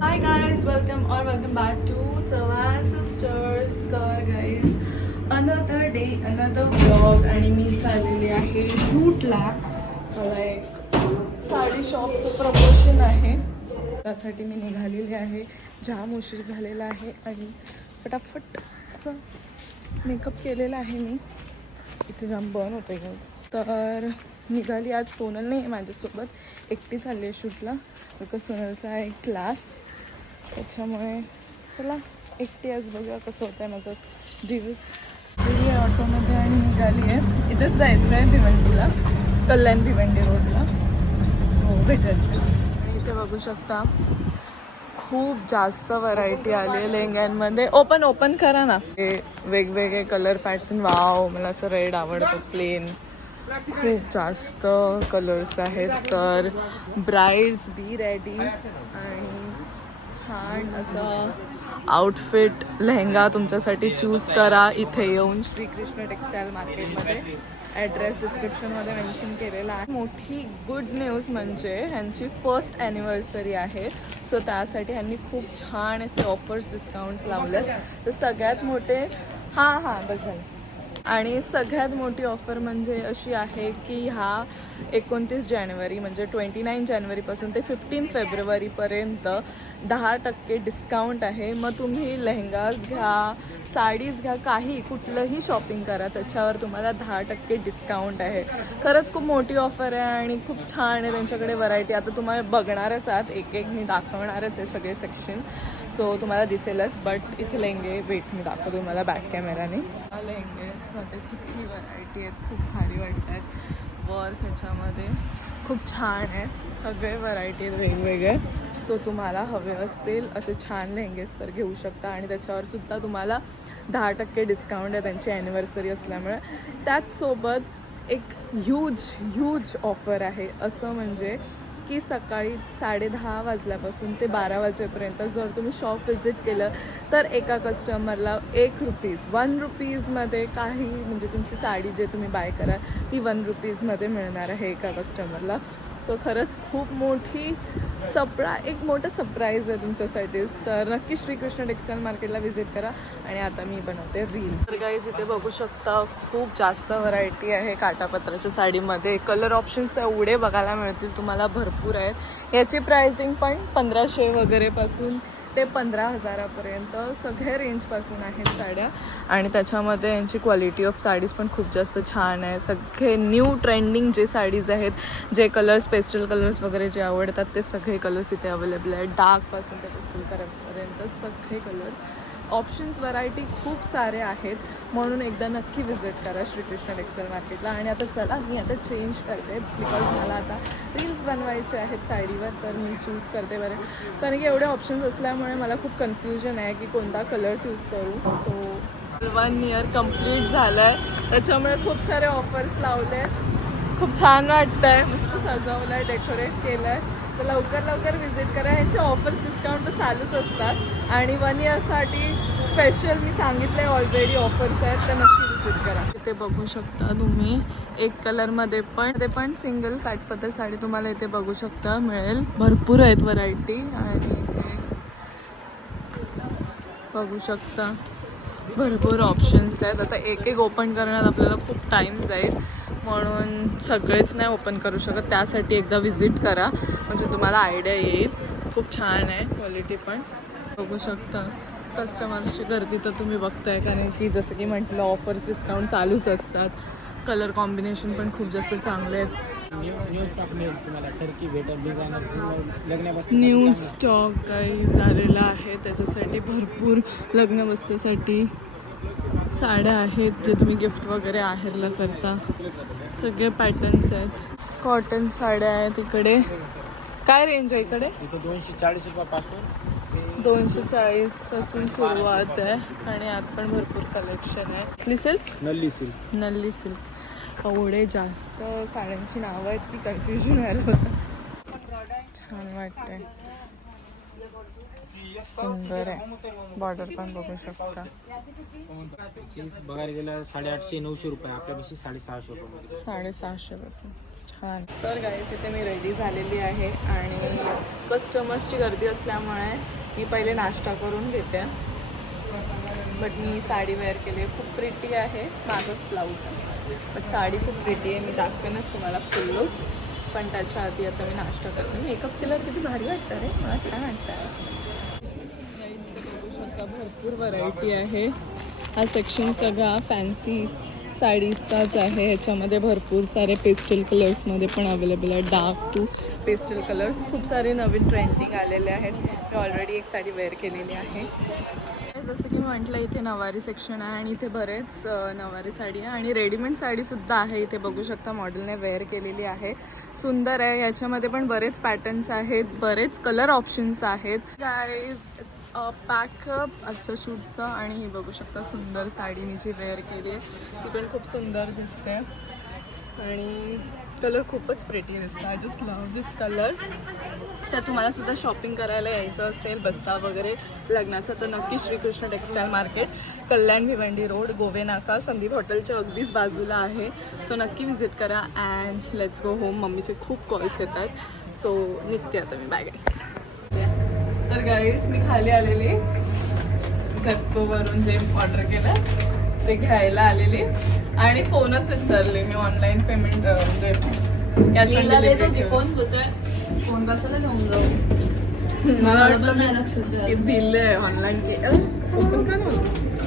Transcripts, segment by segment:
Hi guys welcome or welcome back to Chavan sisters तर guys another day another blog आणि मी चाललेली आहे शूटला मला एक साडी शॉपचं प्रमोशन आहे. त्यासाठी मी निघालेली आहे. जाम उशीर झालेला आहे आणि फटाफट मेकअप केलेला आहे मी. इथे जाम बर्न होते गज तर निघाली आज सोनल नाही आहे माझ्यासोबत. एकटी चालली आहे शूटला. बिकॉज सोनलचा आहे क्लास त्याच्यामुळे चला एकटी आज बघूया कसं होतं आहे माझा दिवस. गेली आहे ऑटोमध्ये आणि निघाली आहे. इथेच जायचं आहे भिवंडीला. कल्याण भिवंडी रोडला सो भेटायचं इथे बघू शकता खूप जास्त व्हरायटी आली आहे लेहंग्यांमध्ये. ओपन ओपन करा ना. हे वेगवेगळे कलर पॅटर्न वाव मला असं रेड आवडतं प्लेन खूप जास्त कलर्स आहेत. तर ब्राईड्स बी रेडी आणि छान असं आउटफिट लेहंगा तुमच्यासाठी चूज करा. इथे येऊन श्रीकृष्ण टेक्सटाईल मार्केटमध्ये ॲड्रेस डिस्क्रिप्शनमध्ये मेन्शन केलेला आहे. मोठी गुड न्यूज म्हणजे ह्यांची फर्स्ट ॲनिव्हर्सरी आहे. सो त्यासाठी ह्यांनी खूप छान असे ऑफर्स डिस्काउंट्स लावले तर सगळ्यात मोठे हां हां बस आणि सगळ्यात मोठी ऑफर म्हणजे अशी आहे की ह्या एकोणतीस जानेवारी म्हणजे ट्वेंटी नाईन जानेवारीपासून ते फिफ्टीन फेब्रुवारीपर्यंत दहा टक्के डिस्काउंट आहे. मग तुम्ही लेहंगाज घ्या साडीज घ्या काही कुठलंही शॉपिंग करा त्याच्यावर तुम्हाला दहा टक्के डिस्काउंट आहे. खरंच खूप मोठी ऑफर आहे आणि खूप छान आहे त्यांच्याकडे व्हरायटी आता तुम्हाला बघणारच आहात एक एक मी दाखवणारच आहे सगळे सेक्शन सो तुम्हाला दिसेलच बट इथे लेंगे वेट मी दाखवतो तुम्हाला बॅक कॅमेराने लेंगेसमध्ये किती व्हरायटी आहेत खूप भारी वाटत आहेत वर्क ह्याच्यामध्ये खूप छान आहे. सगळे व्हरायटी आहेत वेगवेगळे. सो तुम्हाला हवे असतील असे छान लेहंगेस तर घेऊ शकता. आणि त्याच्यावर सुद्धा तुम्हाला दहा टक्के डिस्काउंट आहे त्यांची ॲनिव्हर्सरी असल्यामुळे. त्याचसोबत एक ह्यूज ह्यूज ऑफर आहे. असं म्हणजे की सकाळी साडेदहा वाजल्यापासून ते बारा वाजेपर्यंत जर तुम्ही शॉप व्हिजिट केलं तर एका कस्टमरला एक रुपीज वन रुपीजमध्ये काही म्हणजे तुमची साडी जे तुम्ही बाय कराल ती वन रुपीजमध्ये मिळणार आहे एका कस्टमरला सो खरंच खूप मोठी सप्रा एक मोठं सरप्राईज आहे तुमच्यासाठीच तर नक्की श्रीकृष्ण टेक्सटाईल मार्केटला व्हिजिट करा आणि आता मी बनवते रील तर गाईज इथे बघू शकता खूप जास्त व्हरायटी आहे काटापत्राच्या साडीमध्ये. कलर ऑप्शन्स तर एवढे बघायला मिळतील तुम्हाला भरपूर आहेत. याची प्राइसिंग पण पंधराशे वगैरेपासून ते पंधरा हजारापर्यंत सगळ्या रेंजपासून आहेत साड्या. आणि त्याच्यामध्ये यांची क्वालिटी ऑफ साडीज पण खूप जास्त छान आहे. सगळे न्यू ट्रेंडिंग जे साडीज आहेत जे कलर्स पेस्टल कलर्स वगैरे जे आवडतात ते सगळे कलर्स इथे अवेलेबल आहेत. डार्कपासून ते पेस्टल कलरपर्यंत सगळे कलर्स ऑप्शन्स व्हरायटी खूप सारे आहेत. म्हणून एकदा नक्की विजिट करा श्रीकृष्ण टेक्सटाईल मार्केटला आणि आता चला मी आता चेंज करते बिकॉज मला आता रील्स बनवायचे आहेत साडीवर तर मी चूज करते बरं. कारण की एवढे ऑप्शन्स असल्यामुळे मला खूप कन्फ्युजन आहे की कोणता कलर चूज करू. सो वन इयर कंप्लीट झालं आहे त्याच्यामुळे खूप सारे ऑफर्स लावले खूप छान वाटतं आहे मस्त सजवलं आहे डेकोरेट केलं आहे तर लवकर लवकर व्हिजिट करा. ह्याचे ऑफर्स डिस्काउंट तर चालूच असतात. आणि वन इयरसाठी स्पेशल मी सांगितलं आहे ऑलरेडी ऑफर्स आहेत तर नक्की व्हिजिट करा. इथे बघू शकता तुम्ही एक कलरमध्ये पण ते पण सिंगल काठपदर साडी तुम्हाला इथे बघू शकता मिळेल. भरपूर आहेत व्हरायटी आणि इथे बघू शकता भरपूर ऑप्शन्स आहेत. आता एक एक ओपन करण्यात आपल्याला खूप टाईम जाईल म्हणून सगळेच नाही ओपन करू शकत. त्यासाठी एकदा विजिट करा. म्हणजे तुम्हाला आयडिया येईल. खूप छान आहे क्वालिटी पण. बघू शकता. कस्टमर्सची गर्दी तर तुम्ही बघताय. कारण की जसं की म्हटलं ऑफर्स डिस्काउंट चालूच असतात. कलर कॉम्बिनेशन पण खूप जास्त चांगले आहेत. न्यू स्टॉक न्यू स्टॉक काही झालेला आहे. त्याच्यासाठी भरपूर लग्न वस्तूसाठी साड्या आहेत जे तुम्ही गिफ्ट वगैरे आहेरला करता. सगळे पॅटर्न्स आहेत. कॉटन साड्या आहेत इकडे. काय रेंज आहे इकडे? दोनशे चाळीस रुपयापासून दोनशे चाळीसपासून सुरुवात आहे. आणि आत पण भरपूर कलेक्शन आहे. असली silk Nalli silk Nalli silk एवढे जास्त साड्यांची नावं आहेत की कन्फ्युजन व्हायला होतं छान वाटतंय. सुंदर आहे. बॉर्डर पण बघू शकता. बघायला गेलं साडेआठशे नऊशे रुपये. आपल्यापेक्षा साडेसहाशे रुपये साडेसहाशे पासून. छान. तर गाईस इथे मी रेडी झालेली आहे आणि कस्टमर्सची गर्दी असल्यामुळे मी पहिले नाश्ता करून घेते. बट मी साडी वेअर केली आहे. खूप प्रिटी आहे. माझाच ब्लाऊज आहे. बट साडी खूप प्रिटी आहे. मी दाखवेनच तुम्हाला फुल लुक पण त्याच्या आधी आता मी नाश्ता करते. मेकअप केल्यावर किती भारी वाटतं रे. मला छान वाटतं भरपूर व्हरायटी आहे. हा सेक्शन सगळा फॅन्सी साडीचाच आहे. ह्याच्यामध्ये भरपूर सारे पेस्टल कलर्समध्ये पण अवेलेबल आहे. डार्क टू पेस्टल कलर्स खूप सारे नवीन ट्रेंडिंग आलेले आहेत. मी ऑलरेडी एक साडी वेअर केलेली आहे. जसं की मी म्हटलं इथे नवारी सेक्शन आहे आणि इथे बरेच नवारी साडी आहे. आणि रेडीमेड साडीसुद्धा आहे. इथे बघू शकता मॉडेलने वेअर केलेली आहे. सुंदर आहे. याच्यामध्ये पण बरेच पॅटर्न्स आहेत. बरेच कलर ऑप्शन्स आहेत. गाईज पॅकअप आजच्या शूटचं आणि हे बघू शकता सुंदर साडी मी जी वेअर केली आहे ती पण खूप सुंदर दिसते. आणि कलर खूपच प्रेटी दिसतो. I just love this colour तर तुम्हाला सुद्धा शॉपिंग करायला यायचं असेल बस्ता वगैरे लग्नाचं तर नक्की Shrikrishna textile market Kalyan Bhiwandi road Gove Naka Sandeep हॉटेलच्या अगदीच बाजूला आहे. सो नक्की व्हिजिट करा अँड लेट्स गो होम मम्मीचे खूप कॉल्स येतात. सो निघते आता मी. बाय गाईस तर गाईस मी खाली आलेली. झेप्टोवरून जे ऑर्डर केलं ते घ्यायला आलेली. आणि फोनच विसरले मी ऑनलाईन पेमेंट म्हणजे cash on delivery phone phone कशाला घेऊन जाऊ? मला वाटलं. दिलंय ऑनलाईन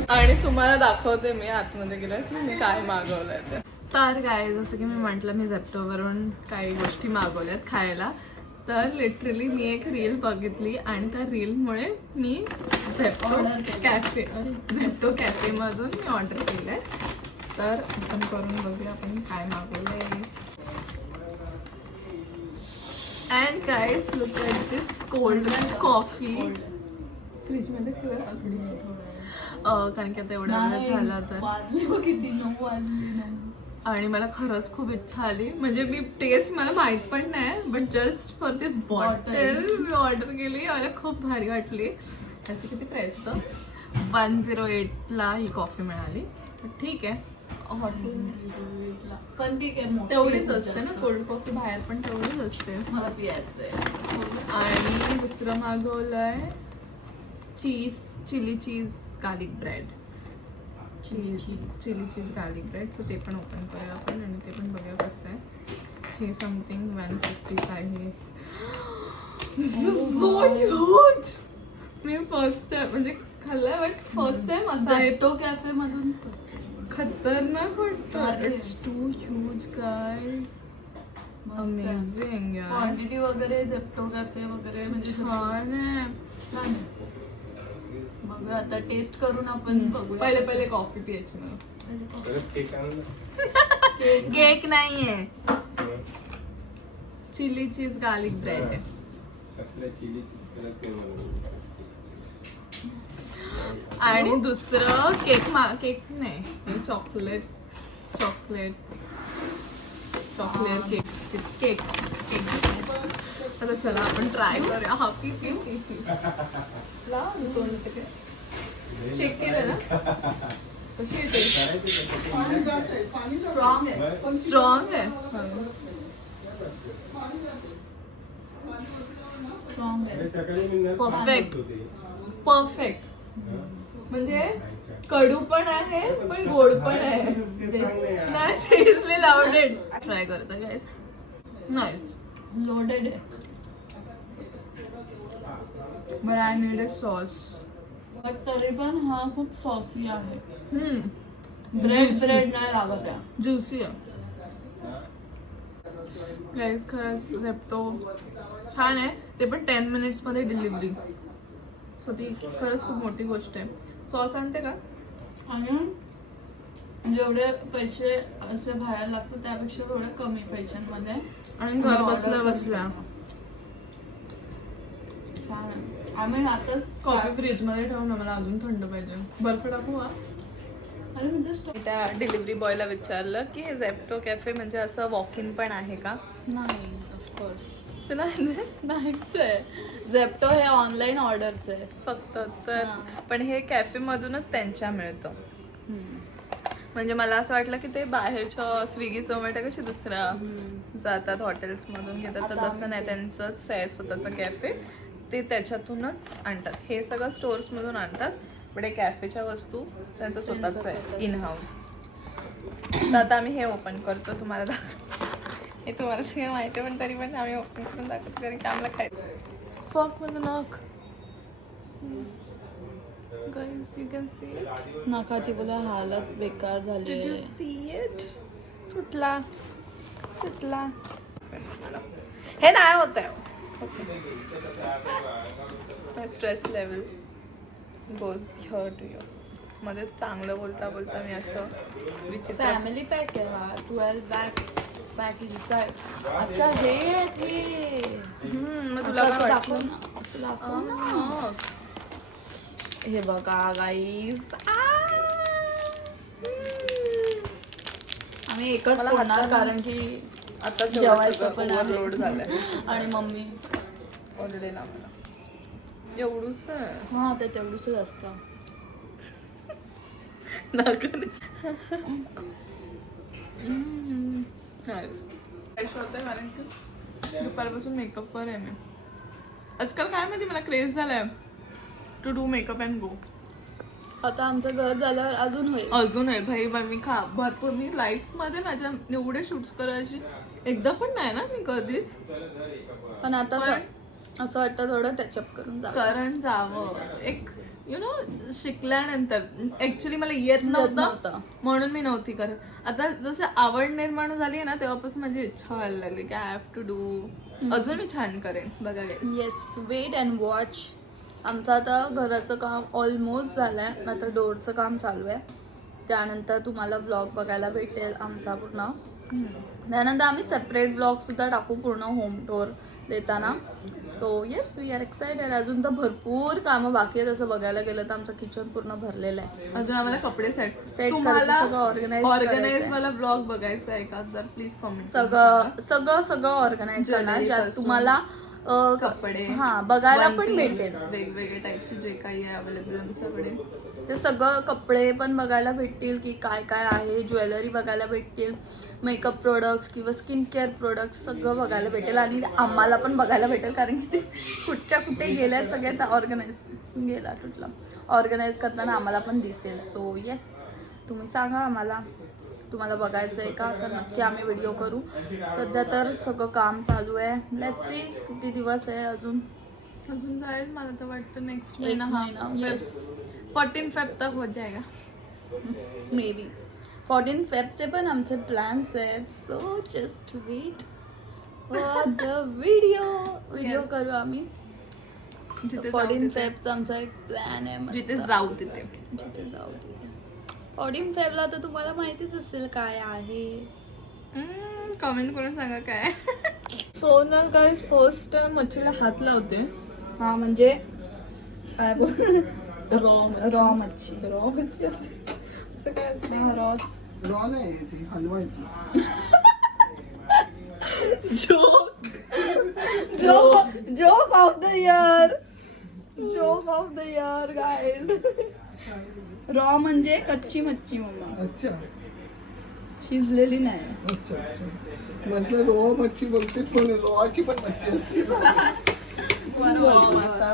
आणि तुम्हाला दाखवते मी आतमध्ये गेलं की मी काय मागवलंय ते. तर काय जसं की मी म्हटलं मी झेप्टोवरून काही गोष्टी मागवल्यात खायला. तर लिटरली मी एक रील बघितली आणि त्या रीलमुळे मी झेप्टो कॅफे झेप्टो कॅफेमधून मी ऑर्डर केलंय. तर आपण करून बघूया आपण काय मागवलंय. And guys look this cold coffee फ्रीजमध्ये ठेवा कारण की आता एवढा झाला तर. किती नऊ वाजले नऊ. आणि मला खरंच खूप इच्छा आली. म्हणजे मी टेस्ट मला माहीत पण नाही but just for this bottle me order केली मला खूप भारी वाटली. त्याची किती प्राइस होतं? वन झिरो एटला ही कॉफी मिळाली. ठीक आहे. हॉटेल पण ठीक आहे तेवढीच आहे असते ना. कोल्ड कॉफी बाहेर पण तेवढीच असते. मला आणि दुसरं मागवलंय cheese chilli cheese garlic bread cheese chilli cheese garlic bread so ते पण ओपन करूया आपण आणि ते पण बघूया कसं आहे. हे समथिंग वन फिफ्टी आहे. सो ह्यूज मी फ़र्स्ट टाइम म्हणजे खाल्लाय बट फ़र्स्ट टाइम असं आहे. झेप्टो कॅफे मधून खतरनाक वाटतं. It's too huge guys amazing quantity वगैरे झेप्टो कॅफे वगैरे म्हणजे छान आहे. छान आहे. बघूया आता टेस्ट करून आपण बघूया पहिले. पहिले कॉफी पियायची मला. परत केक आणून केक केक नाहीये. चिली चीज गार्लिक ब्रेड आहे. कसल्या चिली चीज परत ते बनवलं. आणि दुसरं केक मा केक नाही. Chocolate chocolate chocolate cake cake cake आता चला आपण ट्राय करूया. हा पी पी. शेक केलं ना? कशी स्ट्रॉंग आहे. स्ट्रॉंग आहे. स्ट्रॉंग आहे. परफेक्ट हं? म्हणजे कडू पण आहे पण गोड पण आहे. नाही सिरियसली लावडेड ट्राय करतो गाईस नाही लोडेड आहे. But I need a sauce but तरी पण हा खूप सॉसी आहे. हम्म ब्रेड ब्रेड नाही लागत आहे. ज्युसी आहे. खरंच झेप्टो छान आहे. ते पण टेन मिनिट्समध्ये डिलिव्हरी सो ती खरंच खूप मोठी गोष्ट आहे. सॉस आणते का? आणि जेवढे पैसे असे बाहेर लागतात त्यापेक्षा थोडे कमी पैशांमध्ये. आणि घर बसल्या. बसल्या छान आहे. आम्ही आताच कॉफी फ्रीजमध्ये ठेवून ना मला अजून थंड पाहिजे. बर्फ टाकू हा अरे त्या डिलिव्हरी बॉयला विचारलं की झेप्टो कॅफे म्हणजे असं वॉक इन पण आहे का? नाही ऑफकोर्स ते नाही ना? नाहीच आहे. झेप्टो हे ऑनलाईन ऑर्डरचं आहे. फक्त तर. पण हे कॅफे मधूनच त्यांच्या मिळतं. म्हणजे मला असं वाटलं की ते बाहेरच्या स्विगी झोमॅटो कशी दुसऱ्या जातात हॉटेल्स मधून घेतात तर आता तसं नाही. त्यांचंच आहे स्वतःचं कॅफे ते त्याच्यातूनच आणतात. हे सगळं स्टोर्स मधून आणतात. पण हे कॅफेच्या वस्तू त्यांचं स्वतःच आहे. इन हाऊस तर आता आम्ही हे ओपन करतो. तुम्हाला दाखव हे तुम्हाला सगळं माहिती आहे, पण तरी पण आम्ही ओपन करून दाखवतो कारण की आम्हाला काय फॉक माझं नख. Guys you can see it नाकाची बोला हालत बेकार झाली Did you see it? तुटला तुटला हे नाही होत आहे stress level goes here to युअरमध्ये चांगलं बोलता बोलता मी असं विचित्र. फॅमिली पॅक आहे हा. ट्वेल्व बॅग पॅक इनसाइड अच्छा हे आहेत हे. हम्म, मग असं तुला असं काय दाखव वाटलं ना. असं दाखव ना. हा. हे बघा गाईज आम्ही एकच मला फोडणार हाताला- कारण की आता जेवायचं पण ओव्हरलोड झालंय. आणि मम्मी. ऑलरेडी मला एवढूच हा ते तेवढंच असतं. कारण की दुपारपासून मेकअपवर आहे मी. आजकाल काय माहिती मला क्रेज झालाय. To do makeup and go आता आमचं घर झाल्यावर अजून होईल. अजून आहे भाई मी खा. भरपूर मी लाईफमध्ये माझ्या एवढे शूट्स करायची. एकदा पण नाही ना मी कधीच. पण आता असं- असं वाटतं थोडं टचअप करून जा कारण जावं. एक यु नो शिकल्यानंतर ऍक्च्युली मला येत येत नव्हतं नव्हतं. म्हणून मी नव्हती करत. आता जसं आवड निर्माण झाली आहे ना तेव्हापासून माझी इच्छा व्हायला लागली की आय हॅव टू डू अजून मी छान करेन बघा guys. Yes wait and watch आमचं आता घराचं काम ऑलमोस्ट झालं आहे नंतर डोअरचं काम चालू आहे. त्यानंतर तुम्हाला व्लॉग बघायला भेटेल आमचा पूर्ण. हम्म. त्यानंतर आम्ही सेपरेट ब्लॉग सुद्धा टाकू पूर्ण होम टूर देताना. So yes we are excited अजून तर भरपूर कामं बाकी आहेत. असं बघायला गेलं तर आमचं किचन पूर्ण भरलेलं आहे. अजून आम्हाला कपडे सेट करायचं, सगळं ऑर्गनाइज करायचंय. मला ब्लॉग बघायचा आहे का? जर प्लीज कमेंट सगळं सगळं सगळं ऑर्गनाईज करणार ज्यात तुम्हाला अं, कपडे हा बघायला one पण piece, भेटेल. वेगवेगळे टाईपचे जे काही आहे अवेलेबल आमच्याकडे. ते सगळं कपडे पण बघायला भेटतील की काय काय आहे ज्वेलरी बघायला भेटतील मेकअप प्रोडक्ट्स किंवा स्किन केअर प्रोडक्ट्स सगळं बघायला भेटेल आणि आम्हाला पण बघायला भेटेल कारण की ते कुठच्या कुठे गेल्या सगळ्यात ऑर्गनाईज गेला तुटला ऑर्गनाईज करताना आम्हाला पण दिसेल. सो येस तुम्ही सांगा आम्हाला. तुम्हाला बघायचं आहे का? तर नक्की आम्ही व्हिडिओ करू. सध्या तर सगळं काम चालू आहे. लेट्स सी किती दिवस आहे अजून? अजून जाईल मला तर वाटतं नेक्स्ट महिना हा. yes. फोर्टीन फेब तक हो जाएगा मे बी फोर्टीन फेबचे पण आमचे प्लॅन्स आहेत. So just wait for the video video. करू आम्ही. फोर्टीन. फेबचा आमचा एक प्लॅन आहे. जिथे जाऊ तिथे. जिथे जाऊ तिथे. फोर्टीन फेबला तर तुम्हाला माहितीच असेल काय आहे. कमेंट करून सांगा काय. सोनल काय फर्स्ट टाइम मच्छीला हात लावते. हा म्हणजे? काय बोल रॉ रॉ मच्छी. रॉ मच्छी असते. असं काय असतं? रॉज रॉ नाही ती हलवा येते joke joke joke of the year joke of the year guys raw म्हणजे कच्ची मच्छी मम्मा. अच्छा. शिजलेली नाही. अच्छा अच्छा. म्हटलं रोहा मच्छी बोलतेच म्हणे रोहाची पण मच्छी असते ना. रॉ मासा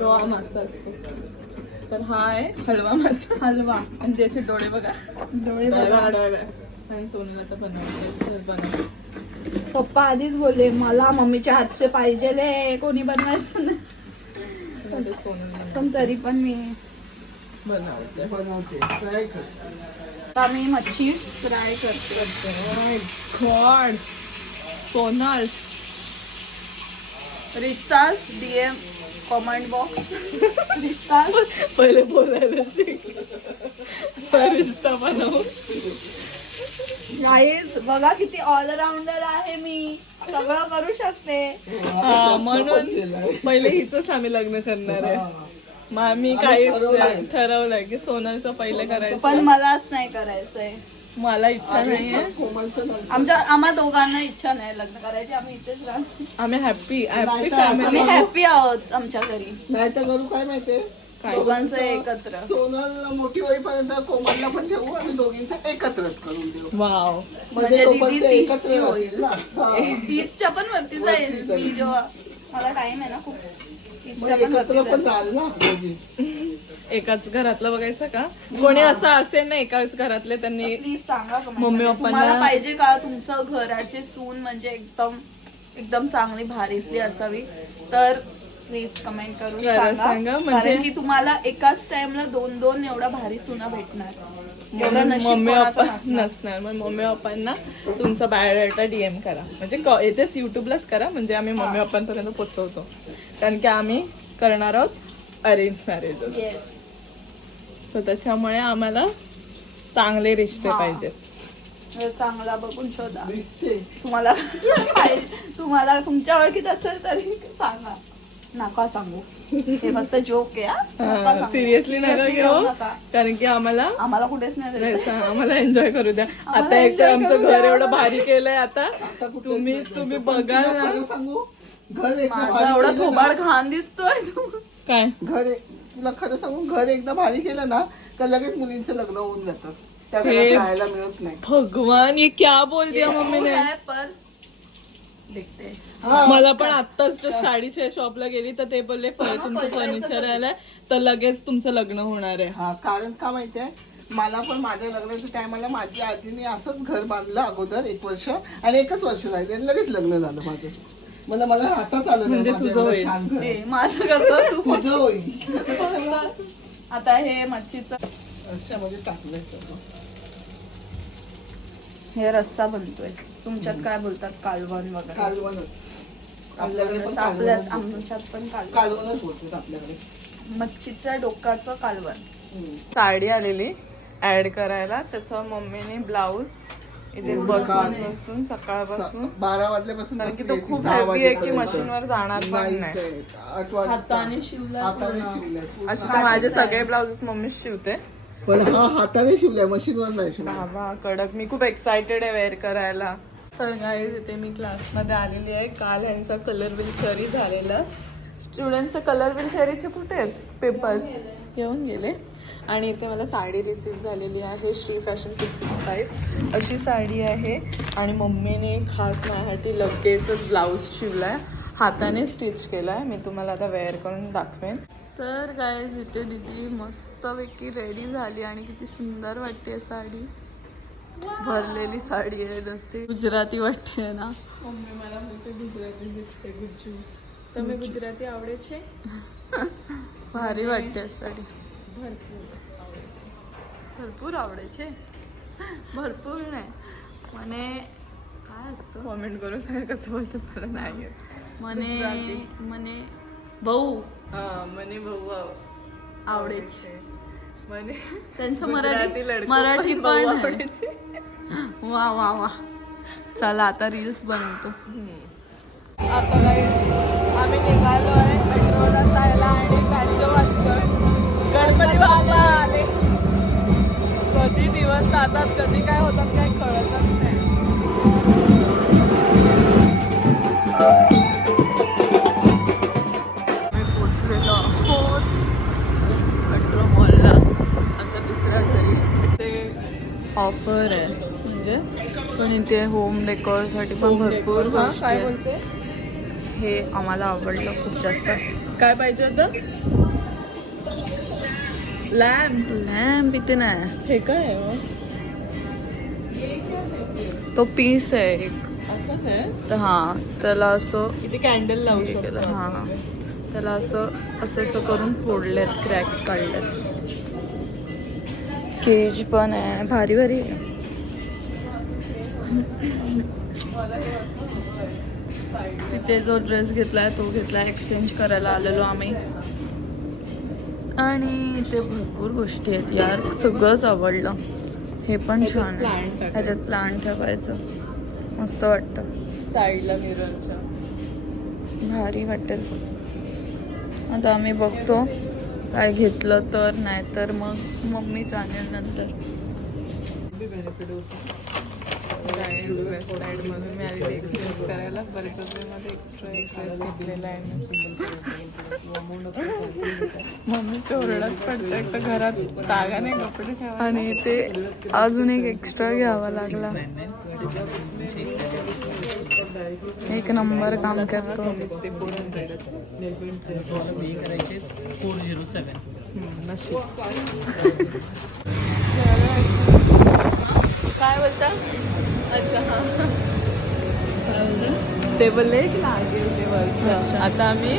रॉ मासा असतो. तर हा आहे हलवा मासा. हलवा. आणि त्याचे डोळे बघा. डोळे बघा. आणि सोनल आता बनवते बनव पप्पा आधीच बोलले मला मम्मीच्या हातचे पाहिजे कोणी बनवायचं नाही. सोनल. पण तरी पण मी बनवते. बनवते. ट्राय कर आम्ही मच्छी फ्राय करते. गॉड सोनल रिस्टास डीएम कॉमेंट बॉक्स रिस्टास पहिले बोलायला शिक. रिश्ता बनव. बघा किती ऑलराऊंडर आहे मी. सगळं करू शकते. म्हणून. पहिले हिच आम्ही लग्न करणार आहे. मग आम्ही आम्ही काहीच ठरवलंय. की सोनलचं पहिले करायचं. पण मलाच नाही करायचंय. मला इच्छा नाहीये. आमच्या आम्हा दोघांना इच्छा नाही लग्न करायची. आम्ही इथेच राहतो आम्ही हॅपी हॅपी फॅमिली आम्ही हॅपी आहोत आमच्या घरी. नाही तर करू काय माहितीये? दोघांचं एकत्र. सोनल मोठी होईपर्यंत कोमलला पण ठेवू आणि दोघींचं एकत्रच करून देऊ. वाव. म्हणजे तोपर्यंत दीदी तीसची एकत्र होईल. ना? हा. तीसच्या पण वरती जाईल. मी जेव्हा मला टाइम आहे ना खूप. एकत्र वरती पण जाईल. राहाल ना दोघी एकाच घरातलं बघायचं का? कोणी असं असेल ना एकाच घरातले त्यांनी प्लीज सांगा comment मम्मी मध्ये. पप्पांना- तुम्हाला पाहिजे का तुमचं घराची सून म्हणजे एकदम एकदम चांगली भारीतली असावी? तर प्लीज कमेंट करून सांगा. सांगा, म्हणजे- कारण की तुम्हाला एकाच टाइमला दोन दोन एवढा भारी सुना भेटणार. एवढं मम्मी पप्पा नसणार. मग मम्मी पप्पांना तुमचा बायोडाटा डीएम करा. म्हणजे क- येथेच युट्यूबलाच करा. म्हणजे आम्ही मम्मी पप्पांपर्यंत पोहोचवतो कारण की आम्ही करणार आहोत अरेंज मॅरेज. तर त्याच्यामुळे आम्हाला चांगले रिश्ते. पाहिजेत. चांगला बघून शोधा. तुम्हाला पाहिजे- तुम्हाला तुमच्या ओळखीत असेल तरी सांगा. नका सांगू. हे फक्त जोक आहे हा. सिरियसली Seriously घेऊ. कारण की आम्हाला आम्हाला कुठेच नाही नाही, आम्हाला एन्जॉय करू द्या. आता एक तर आमचं घर. एवढं भारी केलंय आता. तुम्ही नाही तुम्ही बघाल सांगू? घर एवढा केलं थोबाड घाण दिसतोय तू. काय? घर तुला खरं सांगू? घर एकदा भारी केलं ना तर लगेच मुलींचं लग्न होऊन जातं. त्या हे- मिळत नाही. भगवान ये क्या बोल दिया मम्मीने? पर दिखते. हा. मला पण आत्ताच साडीच्या शॉपला गेली तर ते बोलले "फ- तुमचं फर्निचर आलंय तर लगेच तुमचं लग्न होणार आहे. हा कारण का माहितीये? मला पण माझ्या लग्नाच्या टायमाला माझ्या आजीने असंच घर बांधलं अगोदर एक वर्ष आणि एकच वर्ष राहिले लगेच लग्न झालं माझं. मला मला राहताच आलं म्हणजे तुझं होईल. माझं कसं? तू तुझं होईल. आता हे मच्छीचं. अशामध्ये टाकलंय. हे रस्सा बनतोय. तुमच्यात काय बोलतात? कालवण वगैरे. कालवणच. आपल्याकडे पण आपल्यात कालवणच आमच्यात पण कालवण. कालवणच बोलतात आपल्याकडे. मच्छीच्या डोक्याचं कालवण. हम्म. साडी आलेली. ऍड करायला. त्याचं मम्मीने ब्लाऊज इथे बसून. बसून सकाळपासून. बारा वाजल्यापासून कारण की बसली तो आहे ती खूप सहा हेवी आहे की वाजेपर्यंत. मशीनवर जाणार पण नाही. आहे. आठ वाजता. हाताने शिवलाय हाताने पूर्ण. शिवलाय. पूर्ण. असे तर माझे सगळे ब्लाउजेस मम्मीच शिवते. पण हा हाताने शिवलाय मशीनवर नाही शिवलाय. बाबा कडक. मी खूप एक्सायटेड आहे वेअर करायला. तर गाईज इथे मी क्लासमध्ये आलेली आहे. काल ह्यांचा कलर विल थेअरी झालेला. स्टुडंटचं कलर विल थेअरीचे कुठे आहेत? पेपर्स येऊन गेले. आणि इथे मला साडी रिसीव झालेली आहे. Shri fashion six six five अशी साडी आहे. आणि मम्मीने खास माझ्यासाठी लगेचच ब्लाऊज शिवला आहे हाताने स्टिच केला आहे मी तुम्हाला आता वेअर करून दाखवेन. तर काय इथे दिदी मस्तपैकी रेडी झाली आणि किती सुंदर वाटते साडी. भरलेली साडी आहे नसते गुजराती वाटते ना मम्मी मला म्हणते गुजराती दिसते गुज्जू તમે ગુજરાતી આવડે છે ભારી વાટે સાડી ભરપૂર આવડે છે ભરપૂર ને મને काय असतं कॉमेंट करू सांगा कसं बोलतं मला नाही મને મને भाऊ हां मने भाऊ आवडे आवडेच છે મને त्यांचं मराठी मराठी पण आहे. आवडे છે वा वा वा. चला आता रील्स बनवतो. आता काही आम्ही निघालो आहे पेट्रोल असायला आणि त्यांचं वाजतं गणपती बाप्पा आले. कधी दिवस जातात कधी काय होतात काय कळतच नाही. मी पोचलेलो आहोत मेट्रो मॉलला. आमच्या दुसऱ्या घरी. ते ऑफर आहे. पण इथे होम डेकोरसाठी पण भरपूर. हा, गोष्टी काय आहेत. बोलते? हे आम्हाला आवडलं खूप जास्त. काय पाहिजे होतं? लॅम्प लॅम्प इथे नाही. हे काय? तो पीस आहे एक. तर हा त्याला असं इथे कॅन्डल लावू शकतो हा. त्याला असं असं असं करून फोडलेत क्रॅक्स काढलेत. केज पण आहे भारी भारी आहे. तिथे जो ड्रेस घेतलाय तो घेतलाय एक्सचेंज करायला आलेलो आम्ही. आणि इथे भरपूर गोष्टी आहेत यार सगळंच आवडलं. हे पण छान. ह्याच्यात प्लांट ठेवायचं. मस्त वाटतं. साईडला मिररच्या भारी वाटेल. आता आम्ही बघतो काय घेतलं तर नाही तर मग मम्मीच आणेल नंतर. वेस्ट मी आलेली एक्सचेंज करायला बरेच मध्ये एक्स्ट्रा एक ड्रेस घेतलेला आहे. मी मम्मीच्या ओरडाच पडतं एक तर घरात जागा नाही कपडे ठेवा आणि ते अजून एक एक्स्ट्रा घ्यावा लागला. एक नंबर काम करतो. फोर झिरो सेवन काय बोलता? अच्छा हा. ते बोलले की लागेल ते वरचं. आता आम्ही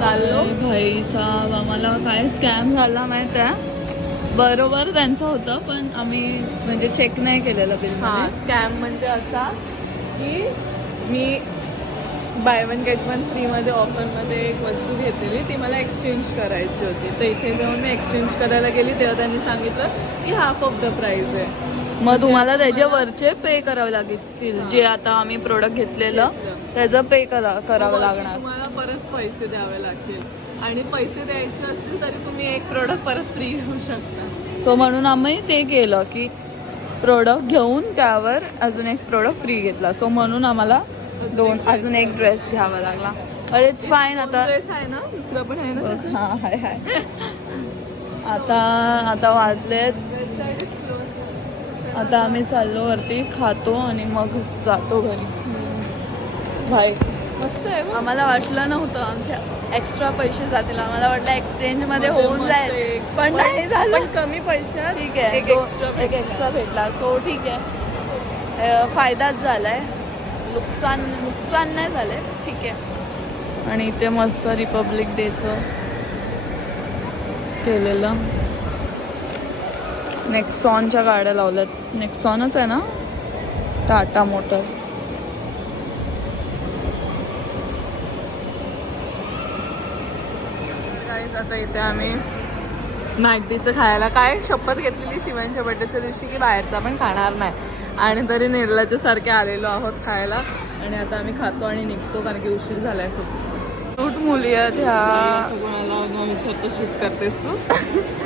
चाललो. भाई साहेब आम्हाला काय स्कॅम झाला माहीत आहे बरोबर त्यांचं होतं पण आम्ही म्हणजे चेक नाही केलेलं बिल हा स्कॅम म्हणजे असा की मी बाय वन गेट वन फ्रीमध्ये ऑफरमध्ये एक वस्तू घेतलेली. ती मला एक्सचेंज करायची होती. तर इथे जेव्हा मी एक्सचेंज करायला गेली तेव्हा त्यांनी सांगितलं की हाफ ऑफ द प्राईज आहे. मग तुम्हाला त्याचे वरचे पे करावे लागतील जे आता आम्ही प्रोडक्ट घेतलेलं त्याचं पे करा करावं लागणार. तुम्हाला परत पैसे द्यावे लागतील. आणि पैसे द्यायचे असतील तरी तुम्ही एक प्रोडक्ट परत फ्री घेऊ शकता. सो म्हणून आम्ही ते केलं की प्रोडक्ट घेऊन त्यावर अजून एक प्रोडक्ट फ्री घेतला. सो म्हणून आम्हाला दोन अजून एक ड्रेस घ्यावा लागला. अरे इट्स फाईन आता. ड्रेस आहे ना? दुसरा पण आहे ना हा हाय हाय. आता आता वाजलेत आता आम्ही चाललो वरती खातो आणि मग जातो घरी. भाई मस्त आहे बघ. आम्हाला वाटलं नव्हतं आमचे एक्स्ट्रा पैसे जातील. आम्हाला वाटलं एक्सचेंजमध्ये होऊन जाईल. पण नाही झालं. कमी पैशात ठीक आहे. एक एक्स्ट्रा एक एक्स्ट्रा भेटला. सो ठीक आहे. फायदाच झालाय. नुकसान नुकसान नाही झालंय. ठीक आहे. आणि इथे मस्त रिपब्लिक डेचं केलेलं. नेक्सॉनच्या गाड्या लावल्यात. नेक्सॉनच आहे ना? टाटा मोटर्स आता इथे आम्ही मॅगडीचं खायला. काय शपथ घेतलेली शिवांच्या बड्डेच्या दिवशी की बाहेरचा पण खाणार नाही. आणि तरी निर्लाच्या सारखे आलेलो आहोत खायला. आणि आता आम्ही खातो आणि निघतो कारण की उशीर झालाय खूप. क्यूट मुली आहेत ह्या. शूट करतेस तू?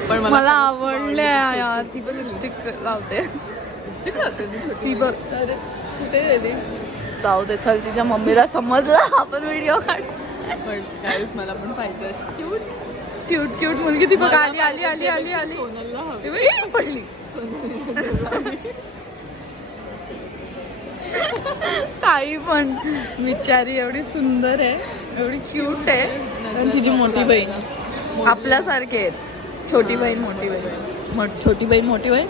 पण मला आवडल्या यार. ती पण लिपस्टिक लावते. लिपस्टिक लावते ती बघ. कुठे गेली जाऊ दे चल तिच्या मम्मीला समजलं. आपण व्हिडिओ काढ. पण गाईज मला पण पाहिजे क्यूट क्यूट क्यूट मुलगी ती बघ. आली आली आली आली आली. सोनलला पडली. काही पण. बिचारी एवढी सुंदर आहे. एवढी क्यूट आहे. तिची मोठी बहीण. आपल्यासारखे आहेत. छोटी बहीण मोठी बहीण. छोटी बहीण मोठी बहीण?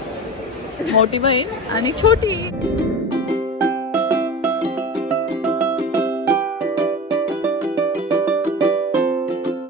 मोठी बहीण आणि छोटी.